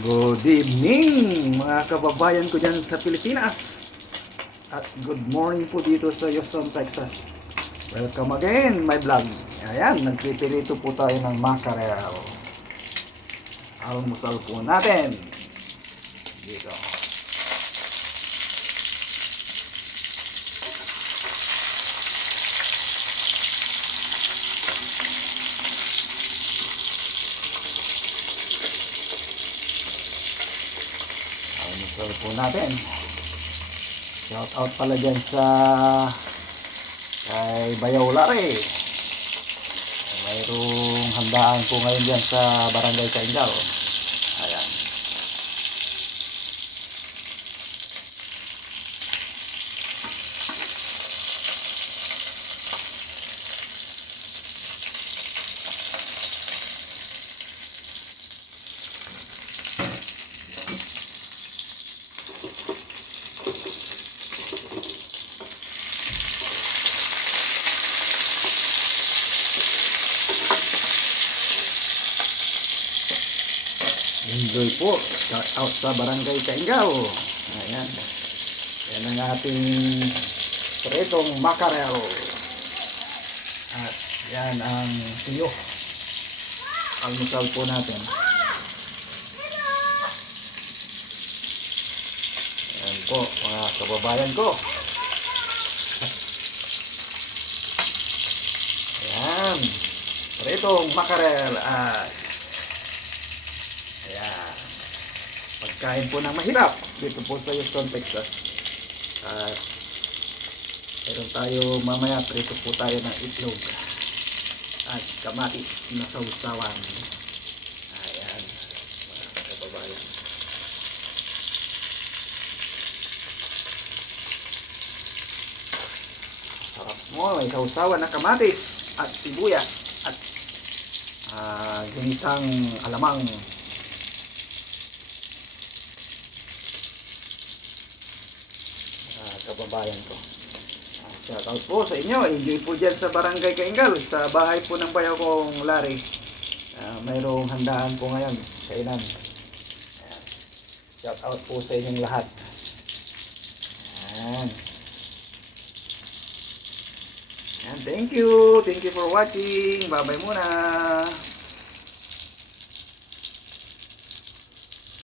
Good evening mga kababayan ko dyan sa Pilipinas. At good morning po dito sa Houston, Texas. Welcome again my vlog. Ayan, nagpipirito po tayo ng mackerel. Almusal po natin. Dito. Almusal po natin. Shout out pala dyan sa kay Bayaw Lare. Mayroong handaan po ngayon dyan sa Barangay Kaingal. Ayan. Enjoy po. Shout out sa Barangay Kaingal. Ayan. Yan ang ating pritong mackerel. At yan ang tiyo. Almusal po natin. Ayan po mga kababayan ko. Ayan. Pritong mackerel. Ayan. Pagkain po ng mahirap dito po sa Houston, Texas. At meron tayo mamaya, prito po tayo ng itlog at kamatis na sausawan. Ayan, mga kababayan. Sarap mo, may sausawan na kamatis at sibuyas at ginisang alamang. Kababayan ko. Shout out po sa inyo. Enjoy po dyan sa Barangay Kaingal, sa bahay po ng bayaw kong Lari. Mayroong handaan po ngayon. Kainan. Shout out po sa inyong lahat. Ayan. Ayan, thank you. Thank you for watching. Bye bye muna.